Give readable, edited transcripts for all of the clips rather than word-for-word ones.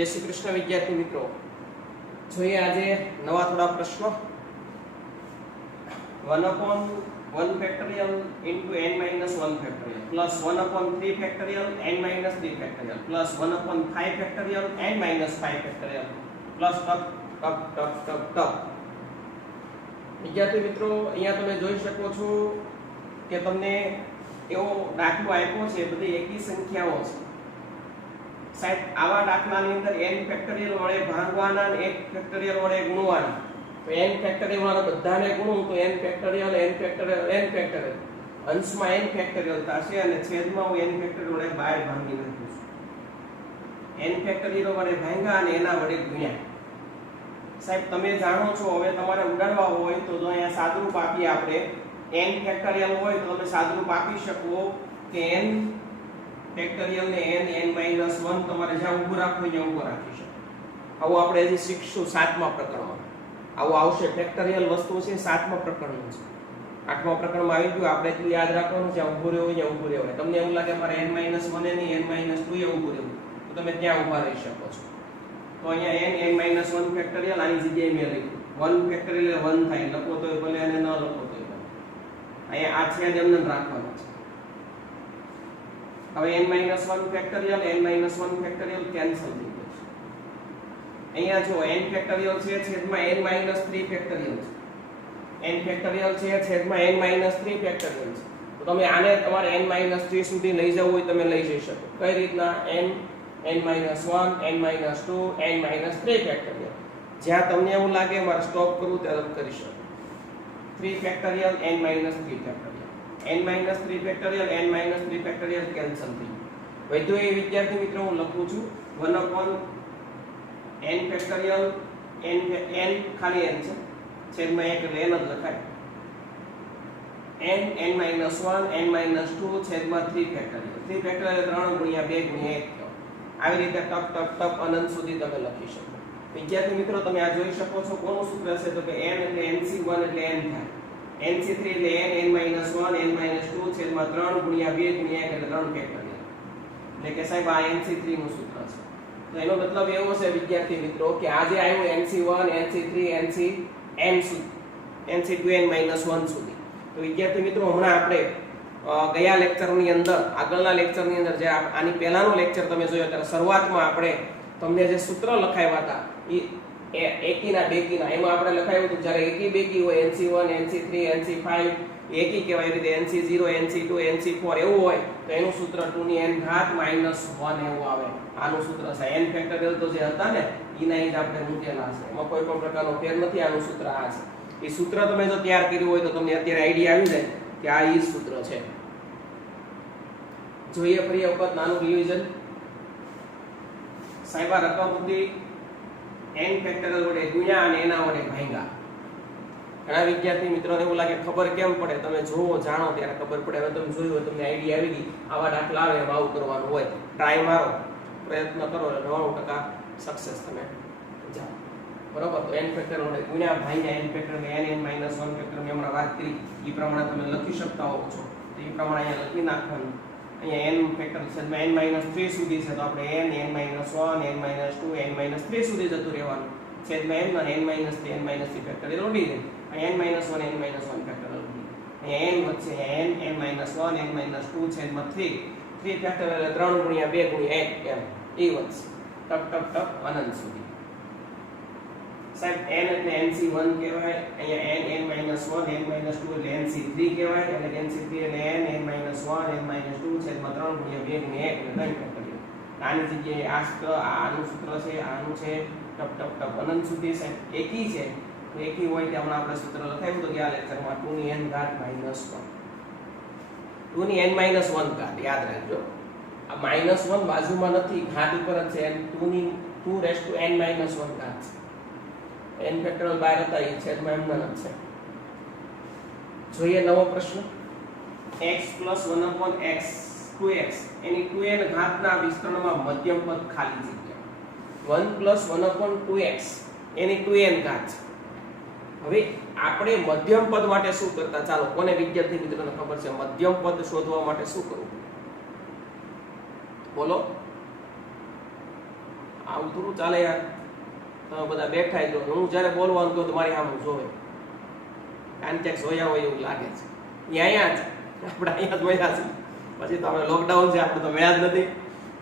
जय श्री कृष्ण विद्यार्थी मित्रों, જોઈએ આજે નવા થોડા પ્રશ્નો 1/1 factorial into n minus 1 factorial plus 1/3 factorial n minus 3 factorial plus 1/5 factorial n minus 5 factorial plus ટક વિદ્યાર્થી મિત્રો, અહીંયા તમે જોઈ શકો છો કે તમને એવો દાખલો આપ્યો છે, બધી એકી સંખ્યાઓ છે સાહેબ. આવા દાખલાની અંદર n ફેક્ટોરિયલ વડે ભાગવાના અને 1 ફેક્ટોરિયલ વડે ગુણવાના. તો n ફેક્ટોરિયલ વાળા બધાને ગુણું તો n ફેક્ટોરિયલ અંશમાં n ફેક્ટોરિયલ થશે અને છેદમાં હું n ફેક્ટોરિયલ વડે 12 ભાગી નાખું છું. n ફેક્ટોરિયલ વડે ભાગ્યા અને એના વડે ગુણ્યા. સાહેબ તમે જાણો છો, હવે તમારે ઉડાડવા હોય તો અહીંયા સાદરૂપ આપીએ આપણે. n ફેક્ટોરિયલ હોય તો તમે સાદરૂપ આપી શકો કે n ફેક્ટોરિયલ ને n n-1 તમારે જ્યાં ઊભું રાખવું હોય ત્યાં ઊભું રાખી શકો. આવું આપણે હજી શીખશું 7મા પ્રકરણમાં. આવું આવશે. ફેક્ટોરિયલ વસ્તુ છે 7મા પ્રકરણનું છે. 8મા પ્રકરણમાં આવી ગયું. આપણે એટલું યાદ રાખવાનું, જ્યાં ઊભું રહેવું ત્યાં ઊભું રહેવાય. તમને એવું લાગે મારે n-1 ની n-2 એ ઊભું રહેવું, તો તમે ત્યાં ઊભા રહી શકો છો. તો અહીંયા n ફેક્ટોરિયલ આની જગ્યાએ મેં લખ્યું 1 ફેક્ટોરિયલ 1 થાય. લખો તોય ભલે અને ન લખો તોય ભલે. અહીંયા આ છેદ એમને રાખવાનો છે. હવે n-1 factorial n-1 factorial cancel થઈ જશે. અહીંયા જો n ફેક્ટોરિયલ છે છેદમાં n-3 ફેક્ટોરિયલ છે. n ફેક્ટોરિયલ છે છેદમાં n-3 ફેક્ટોરિયલ છે. તો તમે આને તમારે n-3 સુધી લઈ જવું હોય તમે લઈ જઈ શકો. કઈ રીતના? n-1 n-2 n-3 factorial. જ્યાં તમને એવું લાગે મારે સ્ટોપ કરવું ત્યારે કરી શકો. 3 factorial n-3 factorial n-3 factorial n-3 factorial cancel થઈ ગયું. વૈધ્ય એ વિદ્યાર્થી મિત્રો હું લખું છું 1/n ફેક્ટોરિયલ n ખાલી n છે છેદમાં 1 એટલે n જ લખાય. n-1 n-2 છેદમાં 3 ફેક્ટોરિયલ. 3 ફેક્ટોરિયલ 3 ગુણ્યા 2 ગુણ્યા 1. આવી રીતે ટક અનંત સુધી તમે લખી શકો. વિદ્યાર્થી મિત્રો તમે આ જોઈ શકો છો. કોનું સૂત્ર છે? તો કે n એટલે nc1 એટલે n થાય, nc3 એટલે n-1 n-2 છેદમાં 3 ગુણ્યા 2 ગુણ્યા 1 એટલે 3 ફેક્ટોરિયલ. એટલે કે સાહેબ આ nc3 નું સૂત્ર છે. તો એનો મતલબ એવો છે વિદ્યાર્થી મિત્રો કે આજે આવ્યું nc1 nc3 n સુધી nc2 n-1 સુધી. તો વિદ્યાર્થી મિત્રો હમણાં આપણે ગયા લેક્ચરની અંદર, આગળના લેક્ચરની અંદર જે આની પહેલાનો લેક્ચર તમે જોયો ત્યારે શરૂઆતમાં આપણે તમને જે સૂત્ર લખાવ્યા હતા એ એકીના બેકીના, એમાં આપણે લખાવ્યું હતું જ્યારે એકી બેકી હોય nc1 nc3 nc5 એકી કહેવાય. એ રીતે nc0 nc2 nc4 એવું હોય તો એનું સૂત્ર 2n ઘાત -1 એવું આવે. આનું સૂત્ર છે. n ફેક્ટોરિયલ તો જે હતા ને એના જ આપણે મૂકેલા છે, એમાં કોઈ પણ પ્રકારનો ફેર નથી. આનું સૂત્ર આ છે. એ સૂત્ર તમે જો તૈયાર કર્યું હોય તો તમને અત્યારે આઈડિયા આવી જાય કે આ ઈ સૂત્ર છે. જોઈએ ફરી વખત નાનું રિવિઝન. સાહેબ આ રકમ બધી n ફેક્ટોરિયલ વડે ગુણ્યા અને એના વડે ભાગ્યા. ઘણા વિદ્યાર્થી મિત્રોને એવું લાગે ખબર કેમ પડે? તમે જોવો જાણો ત્યારે ખબર પડે. હવે તમે જોયું હોય, તમને આઈડિયા આવી ગઈ. આવા દાખલા આવે એમ આવું કરવાનું હોય. ટ્રાય મારો, પ્રયત્ન કરો એટલે 99% સક્સેસ તમે જાઓ. બરોબર? તો n ફેક્ટોરિયલ વડે ગુણ્યા ભાગ્યા n ફેક્ટોરિયલ n-1 ફેક્ટોરિયલ મેં હમણાં વાત કરી એ પ્રમાણે તમે લખી શકતા હો છો. તો એ પ્રમાણે અહીંયા લખી નાખવાનું. અહીંયા n ફેક્ટોરિયલ છે n-3 સુધી છે તો આપણે n-1 n-2 n-3 સુધી જતું રહેવાનું. છેદમાં n અને n-3 ફેક્ટોરિયલ ઉડી જાય. અહીંયા n-1 ફેક્ટોરિયલ ઉડી. અહીંયા n વચ્ચે n-1 n-2 છેદમાં 3 ફેક્ટોરિયલ 3 ગુણ્યા 2 ગુણ્યા 1 એમ એ વચ્ચે ટક અનંત સુધી. સાહેબ n એટલે nc1 કહેવાય. અહીંયા n-1 n-2 એટલે nc3 કહેવાય. એટલે nc3 એટલે n-1 n-2 છેદમાં 3 ગુણ્યા 2 ગુણ્યા 1 એટલે 3 ફેક્ટોરિયલ. આની જગ્યાએ આનું સૂત્ર છે, આનું છે ટક અનંત સુધી. સાહેબ એકી છે તો એકી હોય તે હમણાં આપણે સૂત્ર લખાવ્યું તો ગયા લેક્ચરમાં 2n ઘાત -1 2n -1 ઘાત યાદ રાખજો. આ -1 બાજુમાં નથી, ઘાત ઉપર જ છે. 2n -1 ઘાત છે. n ફેક્ટોરિયલ બહાર હતા એ છેદમાં એમના જ છે. જોઈએ નવો પ્રશ્ન. x + 1/x 2x એની 2n ઘાતના વિસ્તરણમાં મધ્યમ પદ ખાલી જગ્યા 1 + 1/2x એની 2n ઘાત છે. હવે આપણે મધ્યમ પદ માટે શું કરતા? ચાલો કોને વિદ્યાર્થી મિત્રોને ખબર છે મધ્યમ પદ શોધવા માટે શું કરવું? બોલો. આવું થોડું ચાલે યાર. તમે બધા બેઠા છો, હું જ્યારે બોલવાનું કહું તો મારી સામે જોવે, કારણ કે જોયા હોય એવું લાગે છે. એ અહીંયા જ આપણે અહીંયા જ મળ્યા છે, પછી તો આપણે લોકડાઉન છે, આપણે તો મળ્યા જ નથી.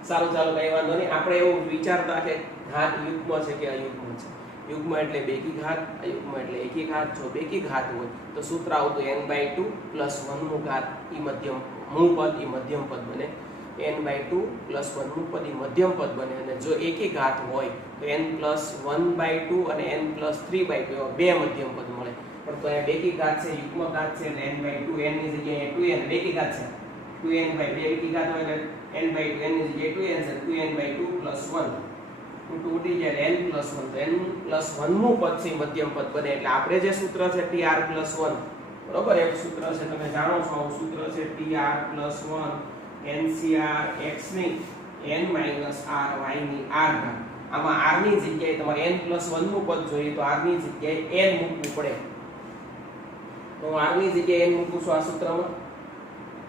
સારું ચાલો કઈ વાંધો નહીં. આપણે એવું વિચારતા કે ઘાત યુગ્મ છે કે અયુગ્મ છે. યુગ્મ એટલે બેકી ઘાત, અયુગ્મ એટલે એકી ઘાત. જો બેકી ઘાત હોય તો સૂત્ર આવતું n/2 + 1 નું ઘાત ઈ મધ્યમ મૂળ પદ ઈ મધ્યમ પદ બને. n/2 + 1 નું પદ ઈ મધ્યમ પદ બને. અને જો એકી ઘાત હોય તો n + 1/2 અને n + 3/2 એવા બે મધ્યમ પદ મળે. પણ તો અહીંયા બેકી ઘાત છે, યુગ્મ ઘાત છે એટલે n/2, n ની જગ્યાએ 2n, બેકી ઘાત છે 2n/2, બેકી ઘાત હોય એટલે n/2, n ની જગ્યાએ 2n છે, 2n/2 + 1 ઉડી જાય n + 1, તો n + 1 નું પદ છે મધ્યમ પદ બને. એટલે આપણે જે સૂત્ર છે tr + 1, બરોબર, એક સૂત્ર છે તમે જાણો છો, આવું સૂત્ર છે tr + 1 ncr x ની n - r y ની r ઘાત. આમાં r ની જગ્યાએ તમારે n + 1 નું પદ જોઈએ તો r ની જગ્યાએ n મૂકવું પડે. તો r ની જગ્યાએ n મૂકું છું આ સૂત્રમાં.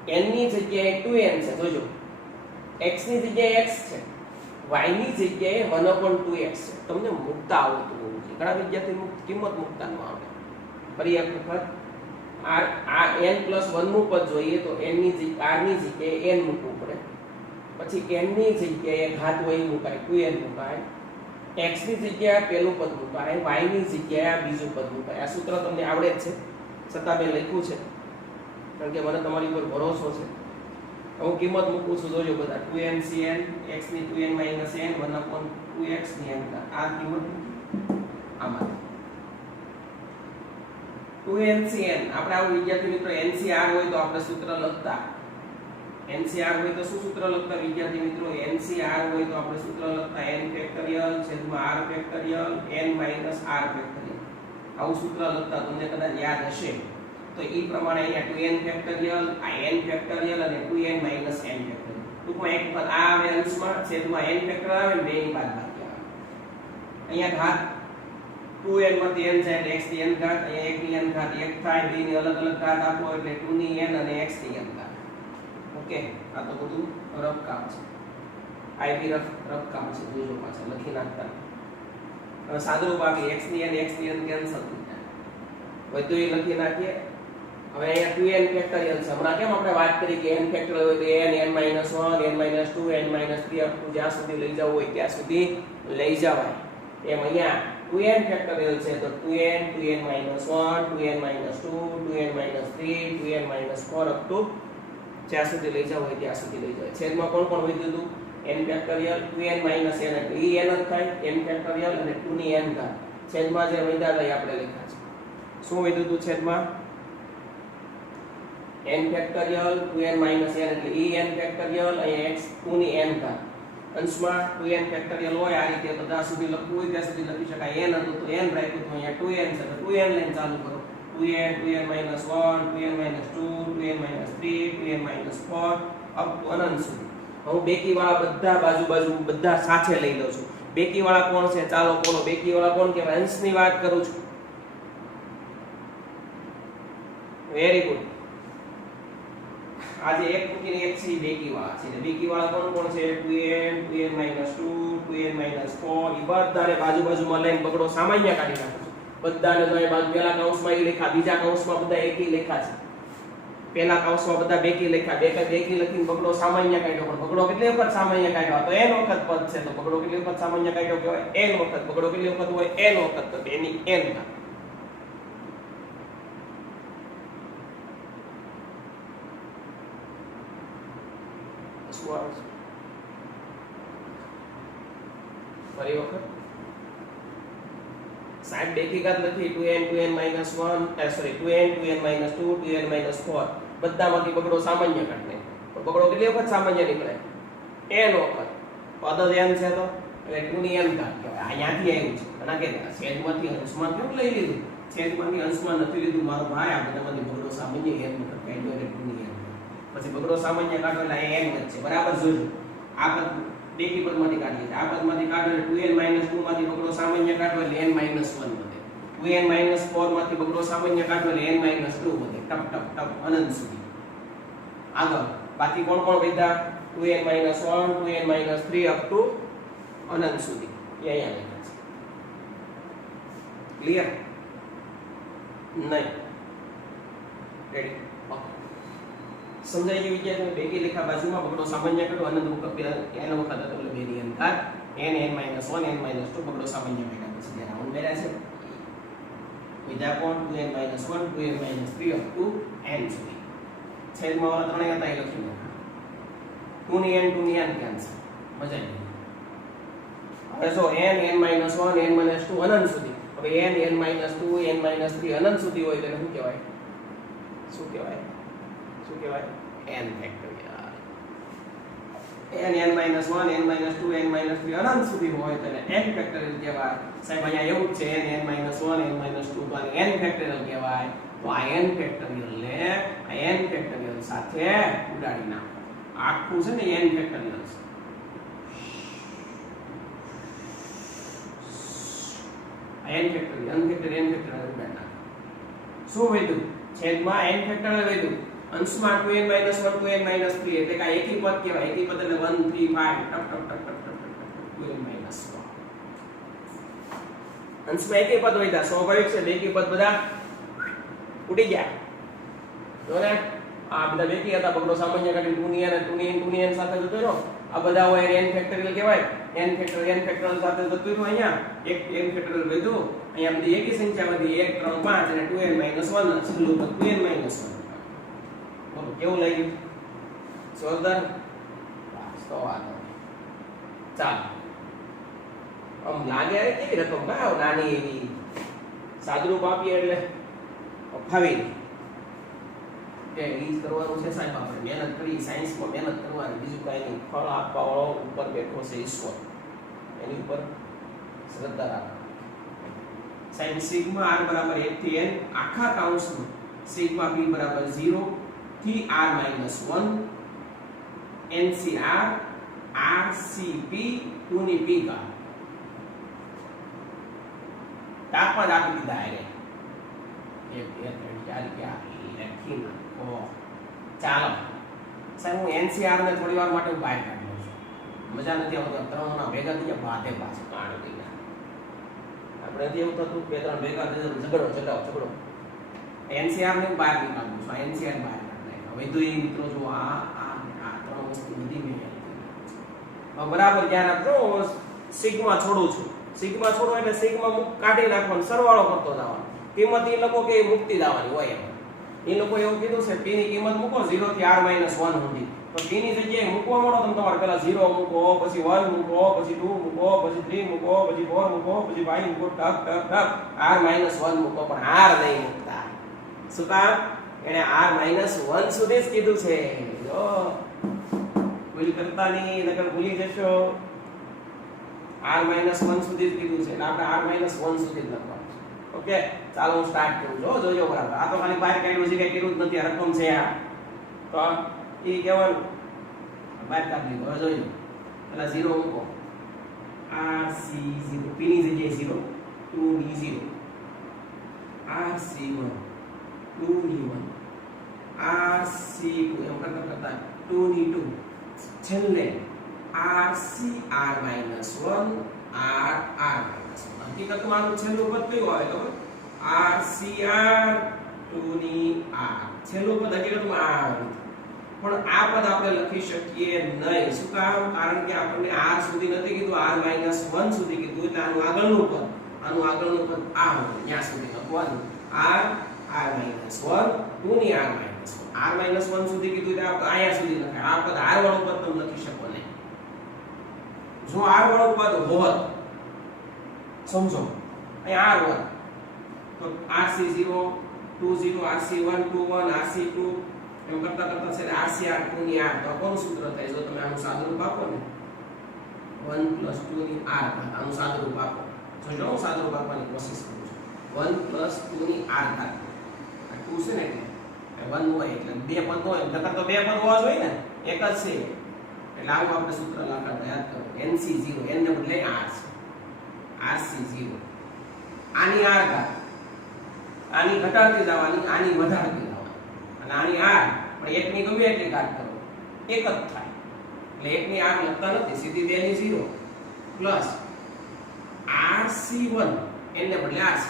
n ની જગ્યાએ 2n છે, જોજો x ની જગ્યાએ x છે, y ની જગ્યાએ 1/2x છે. તમને મુક્તા આવતું હોવું જોઈએ. ઘણા વિદ્યાર્થી કિંમત મુક્તા ન આવે. ફરી એક વખત આ n + 1 નું પદ જોઈએ તો n ની જગ્યાએ r ની જગ્યાએ n મૂકવું પડે. પછી n ની જગ્યાએ ઘાત હોય મુકાય, 2n મુકાય. x ની જગ્યાએ પહેલું પદ મુકાય, y ની જગ્યાએ આ બીજું પદ મુકાય. આ સૂત્ર તમને આવડે જ છે, છતાં મેં લખ્યું છે કારણ કે મને તમારી ઉપર ભરોસો છે. હું કિંમત મૂકું છું, જોજો બધા. 2ncn x ની 2n - n 1/2x ની n આ કિંમત આમાં 2ncn. આપણે આવું વિદ્યાર્થી મિત્રો ncr હોય તો આપણે સૂત્ર લખતા, ncr હોય તો શું સૂત્ર લખતા વિદ્યાર્થી મિત્રો? ncr હોય તો આપણે સૂત્ર લખતા n ફેક્ટોરિયલ છેદમાં r factorial n - r factorial. આવું સૂત્ર લખતા, તમને કદાચ યાદ હશે. તો એ પ્રમાણે અહીંયા 2n ફેક્ટોરિયલ, આ n ફેક્ટોરિયલ અને 2n - n ફેક્ટોરિયલ. ટૂંકમાં એક વખત આ આવે અંશમાં, છેદમાં n ફેક્ટોરિયલ આવે ને બે ની બાદબાકી આવે. અહીંયા ઘાત 2n માંથી n જાય એટલે x ની n ઘાત, અહીંયા 1 ની n ઘાત 1 થાય, બે ની અલગ અલગ ઘાત આપો એટલે 2 ની n અને x ની n ઘાત. ઓકે, આ તો બધું રફ કામ છે. આઈબી રફ કામ છે, જોજો પાછા લખી નાખતા. હવે સાદુરૂપ આપી x ની n કેન્સલ થઈ જાય. બધું એ લખી નાખીએ. હવે અહીંયા 2n ફેક્ટોરિયલ છે. હમણાં કેમ આપણે વાત કરી કે n ફેક્ટોરિયલ હોય તો n, n - 1, n - 2, n - 3 up જ્યાં સુધી લઈ જવું હોય ત્યાં સુધી લઈ જવાય. એમ અહીંયા 2n ફેક્ટોરિયલ છે તો 2n, 2n - 1, 2n - 2, 2n - 3, 2n - 4 up to જ્યાં સુધી લઈ જવું હોય ત્યાં સુધી લઈ જવાય. છેદમાં કોણ કોણ વધ્યું હતું? n ફેક્ટોરિયલ, 2n - n એટલે ઈ n જ થાય, n ફેક્ટોરિયલ અને 2 ની n ઘાત. છેદમાં જે વધ્યા હતા એ આપણે લખ્યા છે. શું વધ્યું હતું છેદમાં? n ફેક્ટોરિયલ 2n - n એટલે ઈ n ફેક્ટોરિયલ અહીંયા x 2 ની n ઘાત. અંશમાં 2n ફેક્ટોરિયલ હોય આ રીતે બધા સુધી લખવું હોય ત્યાં સુધી લખી શકાય. n હતું તો n રાખ્યું તો અહીંયા 2n છે તો 2n લઈને ચાલુ કરો. 2n, 2n - 1, 2n - 2, 2n - 3, 2n - 4 up to અનંત સુધી. હું બેકી વાળા બધા બાજુ બધા સાથે લઈ લઉં છું. બેકી વાળા કોણ છે? ચાલો બોલો, બેકી વાળા કોણ કહેવાય? અંશની વાત કરું છું. Very good. આજે એક મૂકીને એક છે બેકી વાળા છે. બેકી વાળા કોણ કોણ છે? 2n, 2n - 2, 2n - 4 એ બધાને બાજુમાં લઈને બગડો સામાન્ય કાઢી નાખો છો. બધાને તો એ બાજુ પહેલા કૌંસમાં એ લખ્યા, બીજા કૌંસમાં બધા એકી લખ્યા છે. પહેલા કૌંસમાં બધા બેકી લખ્યા, બેકી લખીને બગડો સામાન્ય કાઢ્યો. પણ બગડો કેટલી વખત સામાન્ય કાઢ્યો? તો n વખત પદ છે તો બગડો કેટલી વખત સામાન્ય કાઢ્યો કહેવાય? n વખત. બગડો કેટલી વખત હોય? n વખત. તો એની n ઘાત. શું આવે છે? ફરી વખત સાઈડ બેકી ઘાત લખી 2n, 2n - 1 sorry 2n, 2n - 2, 2n - 4 બધામાંથી બગડો સામાન્ય કાઢને. તો બગડો કેટલી વખત સામાન્ય નીકળે? n વખત. પદ જ n છે તો એટલે 2 ની n ઘાત કહેવાય. અહીંયાથી આવ્યું છે. અને કે છેદમાંથી અંશમાં કેમ લઈ લીધું? છેદમાંથી અંશમાં નથી લીધું મારો ભાઈ. આ બધામાંથી બગડો સામાન્ય n વખત કાઢ્યો એટલે 2 ની n. પછી બગડો સામાન્ય કાઢો એટલે અહીંયા n જ છે. બરાબર જોજો. આ પદ બેકી પદમાંથી કાઢીએ. આ પદમાંથી કાઢો એટલે 2n - 2 માંથી બગડો સામાન્ય કાઢો એટલે n - 1 વધે. 2n - 4 માંથી બગડો સામાન્ય કાઢો એટલે n - 2 વધે. ટપ ટપ ટપ અનંત સુધી. આગળ બાકી કોણ કોણ વધ્યા? 2n - 1, 2n - 3 અપ ટુ અનંત સુધી. એ અહીંયા લખ્યા છે. ક્લિયર? નહીં. રેડી? ઓકે. સમજાઈ ગયું વિદ્યાર્થીઓ? બેકી લેખા બાજુમાં બગડો સામાન્ય કરો અનંત વખત n વખત હતો એટલે બેની અંતર n n - 1 n - 2 બગડો સામાન્ય ભેગા પછી જે રાઉન્ડ કર્યા છે વિધા કોણ 2n - 1 2n - 3 up to n સુધી છેદમાં વાળા ત્રણેય હતા એ લખી નાખા 2 ની n ક્યાં છે મજા આવી. હવે જો n n - 1 n - 2 અનંત સુધી. હવે n n - 2 n - 3 અનંત સુધી હોય તેને શું કહેવાય? શું કહેવાય? શું કહેવાય? n factorial. n n - 1 n - 2 n - 3 અનંત સુધી હોય તેને n ફેક્ટોરિયલ કહેવાય. સાહેબ અહીંયા એવું જ છે n n - 1 n - 2 તો આને n ફેક્ટોરિયલ કહેવાય. તો આ n ફેક્ટોરિયલ ને આ n ફેક્ટોરિયલ સાથે ઉડાડી નાખો. આખું છે ને n ફેક્ટોરિયલ છે. n ફેક્ટોરિયલ ઉડાડી નાખો. શું વધ્યું? છેદમાં n ફેક્ટોરિયલ વધ્યું. અંશમાં 2n - 1 2n - 3 એટલે કે એકી પદ કહેવાય. એકી પદ એટલે 1 3 5 ટક ટક ટક ટક ટક 2n - 1. અંશમાં એકી પદ વધ્યા સ્વાભાવિક છે. બેકી પદ બધા ઉડી ગયા. જો ને આ બધા બેકી હતા બગડો સામાન્ય કાઢી 2 ની n 2 ની n સાથે જતો રહ્યો. આ બધા હોય n ફેક્ટોરિયલ કહેવાય. n ફેક્ટોરિયલ સાથે જતો રહ્યો. અહીંયા એક n ફેક્ટોરિયલ વધ્યું. અહીંયા બધી એકી સંખ્યા વધી 1 3 5 અને 2n - 1 છેલ્લું પદ 2n - 1. બોલો કેવું લાગ્યું? જોરદાર. બસ તો વાત ચાલો. આમ લાગે અરે કેવી રકમ કાવ નાની એવી સાદરૂપ આપીએ એટલે ફાવી કે ઈ કરવાનું છે સાહેબ. આપણે મહેનત કરી સાયન્સમાં મહેનત કરવાની બીજું કાંઈ નહીં. ફળ આપવા વાળો ઉપર બેઠો છે ઈશ્વર. એની ઉપર શ્રદ્ધા રાખો સાહેબ. સિગ્મા r બરાબર 1 થી n આખા કાઉન્સમાં સિગ્મા p બરાબર 0 થી r - 1 NCR RCP 2 ની p કા તાપમાન આપી દીધા એને 1 2 3 4 કે લખી નાખો. ચાલો સાહેબ હું NCR ને થોડી વાર માટે બહાર કાઢી લઉં છું. મજા નથી આવતી. ત્રણના ભેગા થઈ ગયા બાધે પાછું કાઢી દીધા. આપણે એવું થતું બે ત્રણ ભેગા થઈ ઝઘડો NCR ને બહાર નીકાળું છું. NCR બહાર હવે તો એ મિત્રો જો આ ત્રણ વસ્તુ બધી મેં બરાબર ધ્યાન આપજો. સિગ્મા છોડું છું. સિગ્મા છોડો એટલે સિગ્મા કાઢી નાખવાનો સરવાળો કરતો જવાનો. કિંમત એ લોકો કે મૂકતી જવાની હોય એમ. એ લોકો એવું કીધું છે p ની કિંમત મૂકો 0 થી r - 1 સુધી. તો p ની જગ્યાએ મૂકવા મળો તમે તમારે પહેલા 0 મૂકો, પછી 1 મૂકો, પછી 2 મૂકો, પછી 3 મૂકો, પછી 4 મૂકો, પછી 5 મૂકો, ટક ટક ટક r - 1 મૂકો પણ r નહીં મૂકતા. શું કામ? એને r - 1 સુધી જ કીધું છે. જો ભૂલ કરતા નહીં નકર ભૂલી જશો. r - 1 સુધી જ કીધું છે એટલે આપણે r - 1 સુધી જ લખવાનું છે. ઓકે ચાલો હું સ્ટાર્ટ કરું. જોજો બરાબર. આ તો ખાલી બહાર કાઢ્યું છે કઈ કર્યું જ નથી. આ રકમ છે આ તો એ કહેવાનું બહાર કાઢી દીધું. હવે જોજો પેલા 0 મૂકો. RC0 p ની જગ્યાએ 0 2 ની 0 RC1 2 ની 1 RC2 એમ કરતા 2 ની 2 છેલ્લે RCR - 1 RR - 1. હકીકતમાં આનું છેલ્લું પદ કયું આવે ખબર? RCR 2 ની R છેલ્લું પદ હકીકતમાં આ આવે. પણ આ પદ આપણે લખી શકીએ નહીં. શું કામ? કારણ કે આપણને R સુધી નથી કીધું, R - 1 સુધી કીધું. એટલે આનું આગળનું પદ આ હોય ત્યાં સુધી લખવાનું. R - 1 2 ની R - 1 R - 1 સુધી કીધું એટલે આપણે અહીંયા સુધી લખાય. આ પદ R વાળું પદ તમે લખી શકો નહીં. જો R વાળું પદ હોત સમજો અહીંયા R હોત તો RC0 20 RC1 21 RC2 એમ કરતા કરતા છે RCR 2 ની R. તો કોનું સૂત્ર થાય? જો તમે આનું સાદુરૂપ આપો ને 1 + 2 ની R આનું સાદુરૂપ આપો. જો હું સાદુરૂપ આપવાની કોશિશ કરું છું. 1 + 2 ની R થાય. આ 2 છે ને એટલે 1 હોય એટલે બે પદ હોય. નકર તો બે પદ હોવા જોઈએ ને. એક જ છે એટલે આવું આપણે સૂત્ર લખતા યાદ કરો. NC0 n ને બદલે R છે. RC0 આની R ઘાત આની ઘટાડતી જવાની, આની વધારતી જવાની. અને આની R પણ એકની ગમે એટલી ઘાત કરો એક જ થાય. એટલે એકની R લખતા નથી. સીધી 2 ની 0 પ્લસ RC1 એને બદલે RC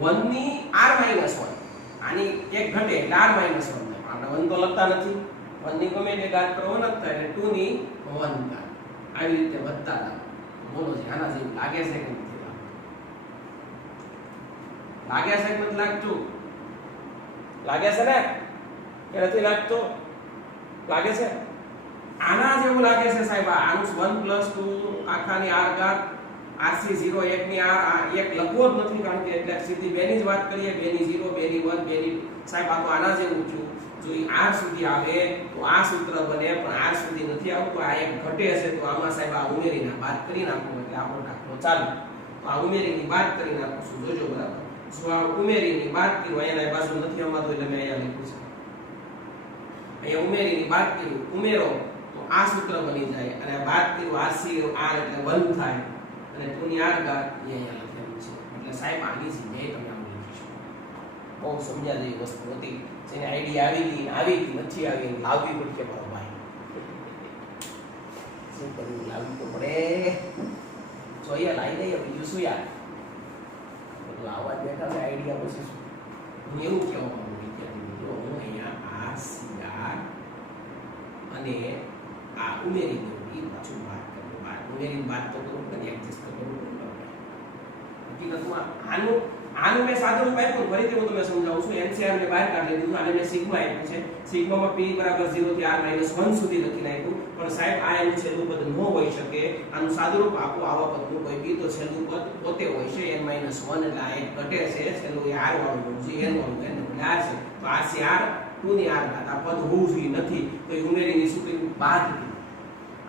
1 ની R-1 આની એક ઘટે એટલે R-1 આપણે 1 તો લખતા નથી 1 ની ગમે તે ઘાત પર 1 જ થાય એટલે 2 ની 1 ઘાત આવી રીતે વધતા હતા બોલો છે આના જેવું લાગે છે કે નથી લાગે છે કે નથી લાગતું લાગે છે ને કે નથી લાગતું લાગે છે આના જેવું લાગે છે સાહેબ આનું 1 + 2 આખાની r ઘાત RC0 1 ની r આ એક લખવો જ નથી કારણ કે એટલે સીધી બે ની જ વાત કરીએ 2 ની 0 2 ની 1 2 ની સાહેબ આ તો આના જેવું થયું જો ઈ r સુધી આવે તો આ સૂત્ર બને પણ r સુધી નથી આવતું આ એક ઘટે છે તો આમાં સાહેબ આ ઉમેરીને બાદ કરી નાખો એટલે આપણો દાખલો ચાલુ તો આ ઉમેરીની બાદ કરી નાખશું જોજો બરાબર જો આ ઉમેરીની બાદ કર્યું અહીંયા બાજુ નથી અમાતો એટલે મેં અહીંયા લખ્યું છે અહીંયા ઉમેરીની બાદ કર્યું ઉમેરો તો આ સૂત્ર બની જાય અને બાદ કર્યું RC r એટલે 1 થાય અને 2 ની r ઘાત અહીંયા લખેલું છે એટલે સાહેબ આની સીધે તમે આમ લખી શકો બહુ સમજ્યા જેવી વસ્તુ હતી જેને આઈડિયા આવી ગઈ નથી આવી લાવવી પડશે મારો ભાઈ શું કરવું લાવવી તો પડે જોઈએ લાવી દઈએ બીજું શું યાર બધું આવા બેઠા છે આઈડિયા પછી શું હું એવું કહેવા માંગુ વિદ્યાર્થી મિત્રો હું અહીંયા RCR અને આ ઉમેરી દઉં એ પાછું વાત કરું ઉમેરીને વાત તો કરું પણ એડજસ્ટ કરવું હકીકતમાં આનું મેં સાદું રૂપ આપ્યું ફરીથી હું તમને સમજાવું છું NCR ને બહાર કાઢી દીધું અને મેં સિગ્મા આપ્યું છે સિગ્મામાં p = 0 થી r-1 સુધી લખી નાખ્યું પણ સાહેબ આ એનું છેલ્લું પદ ન હોઈ શકે આનું સાદું રૂપ આપો આવા પદનું કોઈ બી તો છેલ્લું પદ પોતે હોય છે n-1 એટલે આ એક ઘટે છે છેલ્લું એ r વાળું છે n વાળું n એટલે r છે તો RCR 2 ની r ઘાત આ પદ હોવું જોઈએ નથી તો એ ઉમેરીની શું કર્યું બાદ કર્યું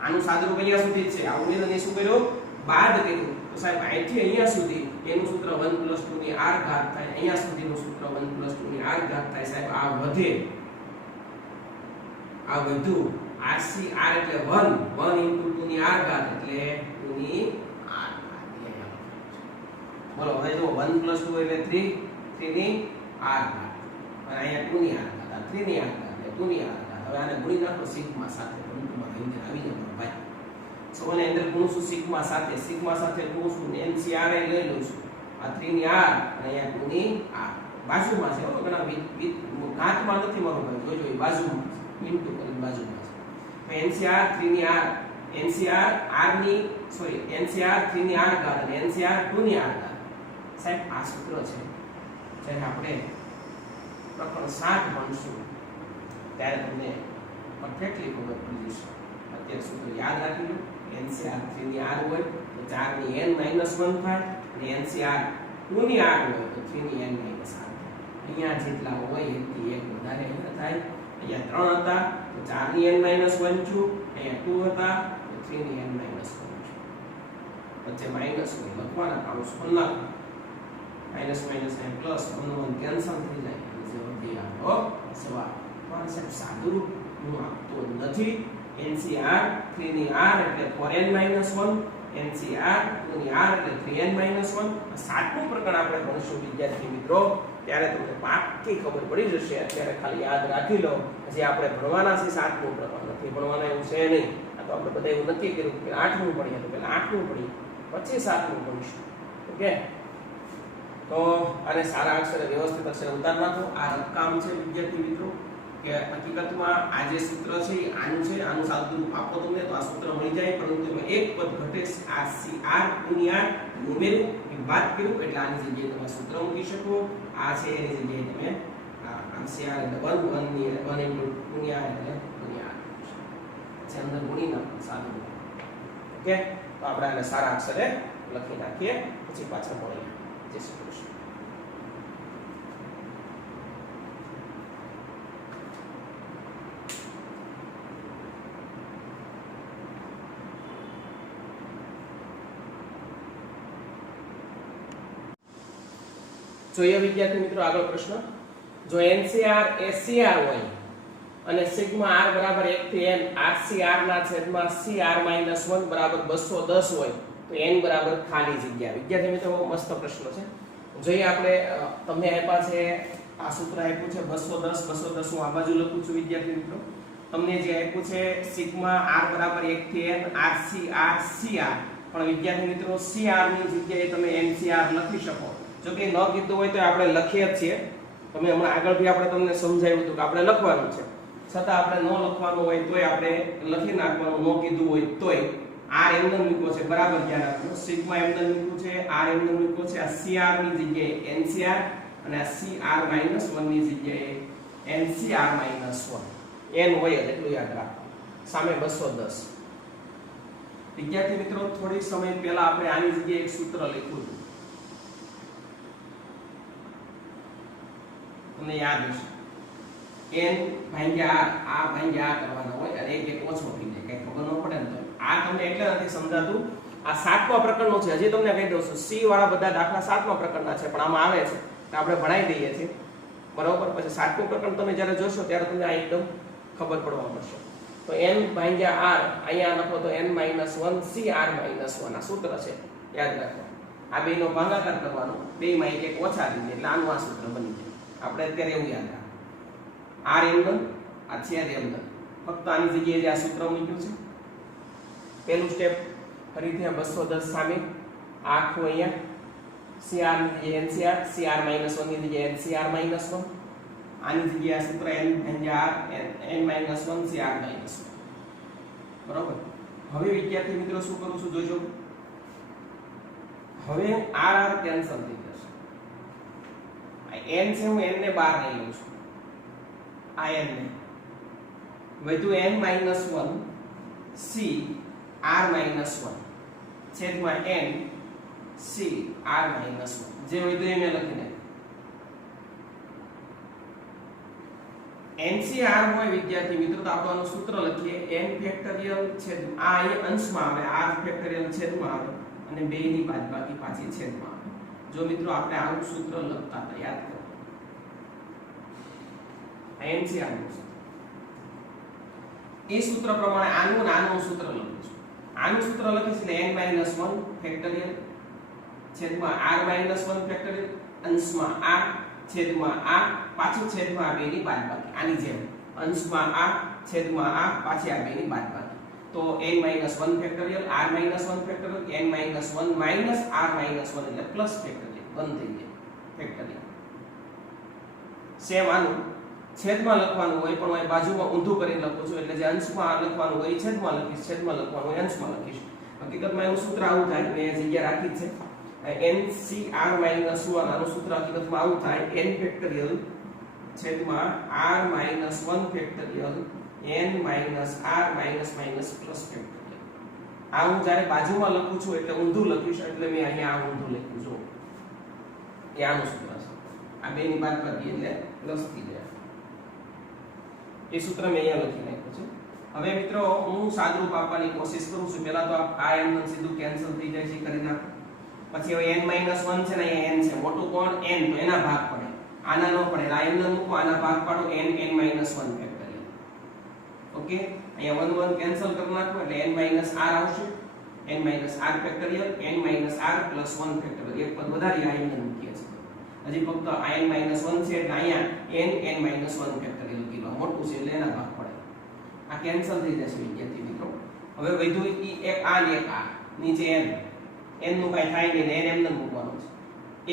આનું સાદું રૂપ અહીંયા સુધી છે આ ઉમેરીને શું કર્યું બાદ કર્યું તો સાહેબ અહીંથી અહીંયા સુધી એનું સૂત્ર 1 + 2 ની r ઘાત થાય અહીંયા સુધીનું સૂત્ર 1 + 2 ની r ઘાત થાય સાહેબ આ વધે આ વધ્યું RCR એટલે 1 1 * 2 ની r ઘાત એટલે 2 ની r ઘાત બોલો હવે જો 1 + 2 એટલે 3 3 ની r ઘાત અને અહીંયા 2 ની r ઘાત આ 3 ની r ઘાત એટલે 2 ની r ઘાત હવે આને ગુણી નાખો સિગ્મા સાથે ગુણમાં અંદર આવી જાય ભાઈ સો ને અંદર ગુણશું સિગ્મા સાથે ગુણશું NCR એ લઈ લઉં છું આ 3 ની r અને અહીંયા 2 ની r બાજુમાં છે હો ઘણા ઘાતમાં નથી મારું ભાઈ જોજો એ બાજુમાં ઇન્ટુ કરી બાજુમાં છે NCR 3 ની r NCR r ની સોરી NCR 3 ની r ઘાત અને NCR 2 ની r ઘાત સાહેબ આ સૂત્ર છે જ્યારે આપણે પ્રકરણ 7 ભણશું ત્યારે તમને પરફેક્ટલી ખબર પડી જશે અત્યારે સૂત્ર યાદ રાખી લો NCR 3 ની r હોય તો 4 ની n-1 થાય અને NCR 2 ની r હોય તો 3 ની n-r થાય અહીંયા જેટલા હોય એથી એક વધારે અહીંયા થાય અહીંયા 3 હતા તો 4 ની n-1 થયું અહીંયા 2 હતા તો 3 ની n-1 થયું વચ્ચે માઈનસ હોય લખવાના કાઉન્સ પણ લખો માઈનસ માઈનસ અને પ્લસ 1 કેન્સલ થઈ જાય જે વધી આવ્યો સવાલ પણ સાહેબ સાદું રૂપ હું આપતો નથી NCR 3 ની r એટલે 4n-1 NCR 2 ની r એટલે 3n-1 સાતમું પ્રકરણ આપણે ભણશું વિદ્યાર્થી મિત્રો ત્યારે તમને પાક્કી ખબર પડી જશે અત્યારે ખાલી યાદ રાખી લો જે આપણે ભણવાના છે સાતમું પ્રકરણ નથી ભણવાના એવું છે નહીં આ તો આપણે બધા એવું નક્કી કર્યું કે આઠમું ભણીએ તો પહેલા આઠમું ભણીએ પછી સાતમું ભણીશું ઓકે તો આને સારા અક્ષરે વ્યવસ્થિત અક્ષરે ઉતાર નાખો આ રકમ છે વિદ્યાર્થી મિત્રો કે હકીકતમાં આ જે સૂત્ર છે આનું છે આનું સાદું રૂપ આપો તમને તો આ સૂત્ર મળી જાય પરંતુ એમાં એક પદ ઘટે RCR 2 ની r ઉમેર્યું એ બાદ કર્યું એટલે આની જગ્યાએ તમે સૂત્ર મૂકી શકો આ છે એની જગ્યાએ તમે RCR એટલે 1 ની 1 * 2 ની r એટલે 2 ની r છે અંદર ગુણી નાખો સાદું ઓકે તો આપણે આને સારા અક્ષરે લખી નાખીએ પછી પાછા મળીએ જય શ્રી કૃષ્ણ જોઈએ વિદ્યાર્થી મિત્રો આગળ પ્રશ્ન જો NCR એ CR હોય અને સિગ્મા r બરાબર 1 થી n RCR ના છેદમાં CR-1 બરાબર 210 હોય તો n બરાબર ખાલી જગ્યા વિદ્યાર્થી મિત્રો બહુ મસ્ત પ્રશ્ન છે જોઈએ આપણે તમને આપ્યા છે આ સૂત્ર આપ્યું છે 210 હું આ બાજુ લખું છું વિદ્યાર્થી મિત્રો તમને જે આપ્યું છે સિગ્મા r બરાબર 1 થી n RCR CR પણ વિદ્યાર્થી મિત્રો CR ની જગ્યાએ તમે NCR લખી શકો. જો કે ન કીધું હોય તો આપણે લખીએ જ છીએ. તમે હમણાં આગળથી આપણે તમને સમજાવ્યું હતું કે આપણે લખવાનું છે, છતાં આપણે ન લખવાનું હોય તોય આપણે લખી નાખવાનું, ન કીધું હોય તોય. R એમને મૂક્યો છે, બરાબર ધ્યાન રાખજો. સિગ્મા એમને મૂક્યું છે, R એમને મૂક્યો છે. આ CR ની જગ્યાએ NCR અને આ CR-1 ની જગ્યાએ NCR-1. n હોય એટલું યાદ રાખો. સામે 210. વિદ્યાર્થી મિત્રો થોડી સમય પહેલા આપણે આની જગ્યાએ એક સૂત્ર લખ્યું હતું, તમને યાદ હશે. n ભાગ્યા r, આ ભાગ્યા આ કરવાના હોય અને એક ઓછો થઈ જાય, કઈ ખબર ન પડે ને તો. આ તમને એટલે નથી સમજાતું. આ 7મા પ્રકરણનો છે. હજી તમને કહી દઉં છું, C વાળા બધા દાખલા 7મા પ્રકરણના છે, પણ આમાં આવે છે તો આપણે ભણાઈ દઈએ છીએ, બરોબર. પછી 7મું પ્રકરણ તમે જ્યારે જોશો ત્યારે તમને આ એકદમ ખબર પડવા મળશે. તો n ભાગ્યા r, અહીંયા લખો તો n-1 CR-1 આ સૂત્ર છે, યાદ રાખો. આ બેનો ભાગાકાર કરવાનો, બેમાં એક ઓછા દીધે એટલે આનું આ સૂત્ર બની જાય. આપણે અત્યારે એવું યાદ રાખો. r m1 આ છેદ m1, ફક્ત આની જગ્યાએ જે આ સૂત્ર મૂક્યું છે. પહેલું સ્ટેપ ફરીથી આ 210 સામે આખું અહીંયા CR ની જગ્યાએ NCR, CR-1 ની જગ્યાએ NCR-1, આની જગ્યાએ આ સૂત્ર n ભાગ્યા r n-1 CR-1, બરોબર. હવે વિદ્યાર્થી મિત્રો શું કરું છું જોજો. હવે r કેન્સલ થઈ જશે. આ n છે, હું n ને બહાર લઈ લઉં છું. આ n ને વધ્યું n-1 CR-1 છેદમાં n CR-1, જે વધ્યું એને લખી નાખ. NCR હોય વિદ્યાર્થી મિત્રો તો આપણે આનું સૂત્ર લખીએ n ફેક્ટોરિયલ છેદ આ અહીં અંશમાં આવે, r ફેક્ટોરિયલ છેદમાં આવે અને 2 ની બાદબાકી પાછી છેદમાં આવે. જો મિત્રો આપણે આનું સૂત્ર લખતા હતા, યાદ કરો. NCR નું સૂત્ર. એ સૂત્ર પ્રમાણે આનું નાનું સૂત્ર લખું છું. આનું સૂત્ર લખીશ એટલે n-1 ફેક્ટોરિયલ છેદમાં r-1 ફેક્ટોરિયલ અંશમાં આ છેદમાં આ પાછી છેદમાં આ 2 ની બાદબાકી. આની જેમ અંશમાં આ છેદમાં આ પાછી આ 2 ની બાદબાકી. તો n-1 factorial r-1 factorial n-1 minus r-1 એટલે પ્લસ ફેક્ટોરિયલ બંધ થઈ જાય ફેક્ટોરિયલ. સેમ આનું છેદમાં લખવાનું હોય પણ હું બાજુમાં ઊંધું કરીને લખું છું, એટલે જે અંશમાં લખવાનું હોય છેદમાં લખીશ, છેદમાં લખવાનું હોય અંશમાં લખીશ. હકીકતમાં એનું સૂત્ર આવું થાય, મેં જગ્યા રાખી છે NCR-1 આનું સૂત્ર હકીકતમાં આવું થાય n ફેક્ટોરિયલ છેદમાં r-1 factorial n-r minus plus factorial. આ હું જ્યારે બાજુમાં લખું છું એટલે ઊંધું લખીશ, એટલે મેં અહીંયા આ ઊંધું લખ્યું જો. એ આનું સૂત્ર છે. આ 2 ની બાદબાકી એટલે પ્લસ થઈ જાય. એ સૂત્ર મેં અહીંયા લખી નાખ્યું છે. હવે મિત્રો હું સાદરૂપ આપવાની કોશિશ કરું છું. પહેલા તો આ n સીધું કેન્સલ થઈ જાય છે, કરી નાખો. પછી હવે n-1 છે ને અહીંયા n છે, મોટું કોણ n, તો એના ભાગ પડે, આના નો પડે. આ n મૂકો, આના ભાગ પાડો n-1 ફેક્ટોરિયલ. ઓકે, અહીંયા 1 1 કેન્સલ કરી નાખો એટલે n-r આવશે, n-r ફેક્ટોરિયલ n-r + 1 ફેક્ટોરિયલ. એક પદ વધારી આ n મૂકીએ છે. હજી ફક્ત આ n-1 છે એટલે અહીંયા n-1 ફેક્ટોરિયલ કીધો, મોટું છે એટલે એના ભાગ પડે. આ કેન્સલ થઈ જશે વિદ્યાર્થી મિત્રો. હવે વધ્યું ઈ એક આ ને એક આ, નીચે n નું કઈ થાય નહીં ને n એમને મૂકવાનું છે.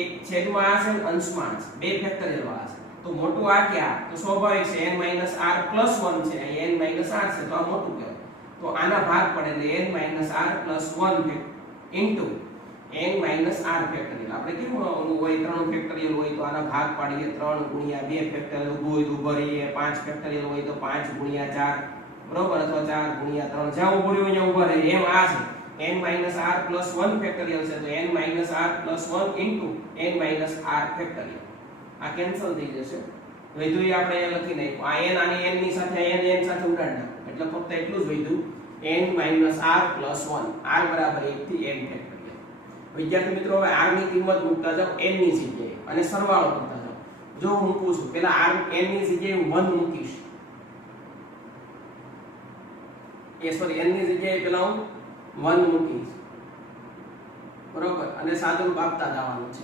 એક છેદમાં આ છે, અંશમાં છે, 2 ફેક્ટોરિયલ વાળા છે. તો મોટું આ ક્યાં, તો સ્વાભાવિક છે n-r + 1 છે, અહીં n-r છે તો આ મોટું કહેવાય. તો આના ભાગ પડે એટલે n-r + 1 ઇન્ટુ n-r ફેક્ટોરિયલ. આપણે કેવું હોય 3 ફેક્ટોરિયલ હોય તો આના ભાગ પાડીએ 3 ગુણ્યા 2 ફેક્ટોરિયલ ઊભું હોય તો ઊભા રહીએ, 5 ફેક્ટોરિયલ હોય તો 5 ગુણ્યા 4, બરોબર, અથવા 4 ગુણ્યા 3 જ્યાં ઊભું રહ્યું ત્યાં ઊભા રહીએ. એમ આ છે n-r + 1 ફેક્ટોરિયલ છે તો n-r + 1 ઇન્ટુ n-r ફેક્ટોરિયલ. આ કેન્સલ થઈ જશે. વધ્યું એ આપણે અહીંયા લખી નાખ્યું. આ n આની n ની સાથે n સાથે ઉડાડી નાખો એટલે ફક્ત એટલું જ વધ્યું n-r + 1, r બરાબર 1 થી n ફેક્ટોરિયલ. વિદ્યાર્થી મિત્રો હવે r ની કિંમત મૂકતા જાઓ n ની જગ્યાએ અને સરવાળો કરતા જાઓ. જો હું મૂકું છું, પહેલા r n ની જગ્યાએ 1 મૂકીશ, n ની જગ્યાએ પહેલા હું 1 મૂકીશ, બરોબર, અને સાદુરૂપ આપતા જવાનું છે.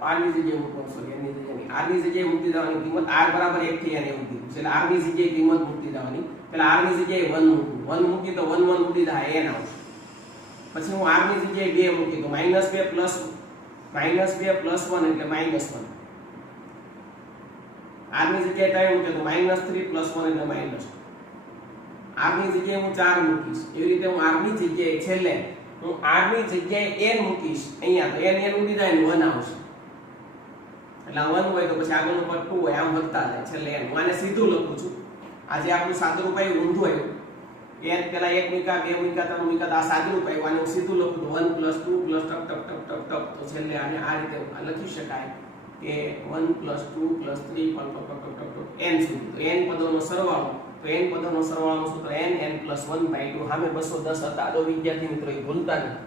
r ની જગ્યાએ મૂકો, સોરી n ની જગ્યાએ r ની જગ્યાએ મૂકી દેવાની કિંમત r બરાબર 1 થી n એવું કીધું છે એટલે r ની જગ્યાએ કિંમત મૂકી દેવાની. પહેલા r ની જગ્યાએ 1 મૂકું, 1 મૂકી તો 1 1 ઉડી જાય n આવશે. પછી હું r ની જગ્યાએ 2 મૂકી તો -2 પ્લસ -2 પ્લસ 1 એટલે -1. r ની જગ્યાએ 3 મૂકે તો -3 પ્લસ 1 એટલે માઈનસ. r ની જગ્યાએ હું 4 મૂકીશ. એવી રીતે હું r ની જગ્યાએ છેલ્લે હું r ની જગ્યાએ n મૂકીશ. અહીંયા તો n ઉડી જાય ને 1 આવશે. એટલે 1 હોય તો પછી આગળનું પદ 2 હોય, આમ વધતા જાય છેલ્લે n. હું આને સીધું લખું છું. આજે આપણું સાદુરૂપ આવ્યું ઊંધું આવ્યું. n પેલા 1 મૂક્યા, 2 મૂક્યા, 3 મૂક્યા, આ સાદુરૂપ આવ્યું. આને હું સીધું લખું તો 1 + 2 + ટક ટક ટક ટક ટક. તો છેલ્લે આને આ રીતે લખી શકાય કે 1 + 2 + 3 ટક ટક ટક ટક n સુધી. તો n પદોનો સરવાળો, તો n પદોનો સરવાળોનું સૂત્ર n + 1/2. સામે 210 હતા. તો વિદ્યાર્થી મિત્રો એ ભૂલતા નહીં,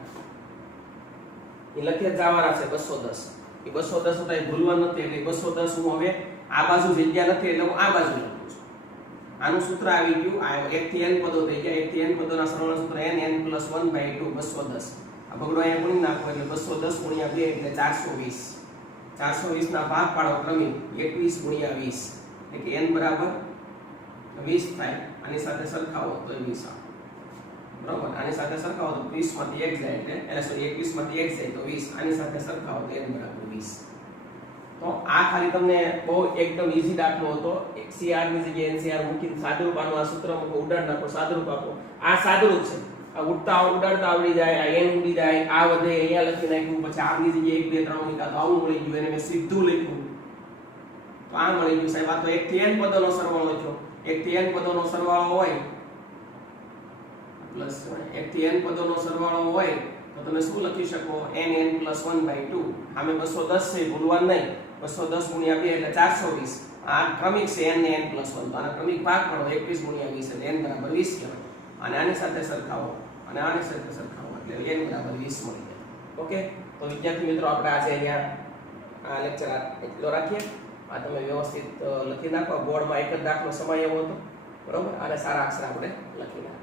એ લખે જવાના છે 210. એ 210 હતા, એ ભૂલવાનું નથી. એટલે 210 હું હવે આ બાજુ જગ્યા નથી એટલે હું આ બાજુ લખું છું. આનું સૂત્ર આવી ગયું. આ 1 થી n પદો થઈ ગયા. 1 થી n પદોના સરવાળાનું સૂત્ર n + 1/2 210. આ બગડો અહીંયા ગુણી નાખો એટલે 210 × 2 એટલે 420. 420 ના ભાગ પાડો ક્રમિક 21 × 20 એટલે કે n બરાબર 20 થાય. આની સાથે સરખાવો તો 20 આવે. બરાબર, આની સાથે સરખાવો તો 20 માંથી 1 જાય એટલે સોરી 21 માંથી 1 જાય તો 20. આની સાથે સરખાવો તો n બરાબર 20. તો આ ખાલી તમને બહુ એકદમ ઈઝી દાખલો હતો. CR ની જગ્યાએ NCR મૂકીને સાદુરૂપ આનું આ સૂત્ર મૂકો, ઉડાડ નાખો, સાદુરૂપ આપો. આ સાદુરૂપ છે. આ ઉડતા ઉડાડતા આવડી જાય, આ n ઉડી જાય, આ વધે અહીંયા લખી નાખ્યું. પછી r ની જગ્યાએ 1 2 3 મૂક્યા તો આવું મળી ગયું. એને મેં સીધું લખ્યું તો આ મળી ગયું. સાહેબ આ તો 1 થી n પદોનો સરવાળો થયો. 1 થી n પદોનો સરવાળો હોય પ્લસ 1 થી n પદોનો સરવાળો હોય તો તમે શું લખી શકો? n + 1/2. આમે 210 છે, ભૂલવાનું નહીં. 210 × 2 એટલે 420. આ ક્રમિક છે n ને n + 1. તો આના ક્રમિક ભાગ પાડો 21 × 20 એટલે n બરાબર 20 કહેવાય. અને આની સાથે સરખાવો અને આની સાથે સરખાવો એટલે n બરાબર 20 મળી જાય. ઓકે, તો વિદ્યાર્થી મિત્રો આપણે આજે અહીંયા આ લેક્ચર એટલો રાખીએ. આ તમે વ્યવસ્થિત લખી નાખો. બોર્ડમાં એક જ દાખલો સમાય એવો હતો. બરોબર, અને સારા અક્ષર આપણે લખી નાખો.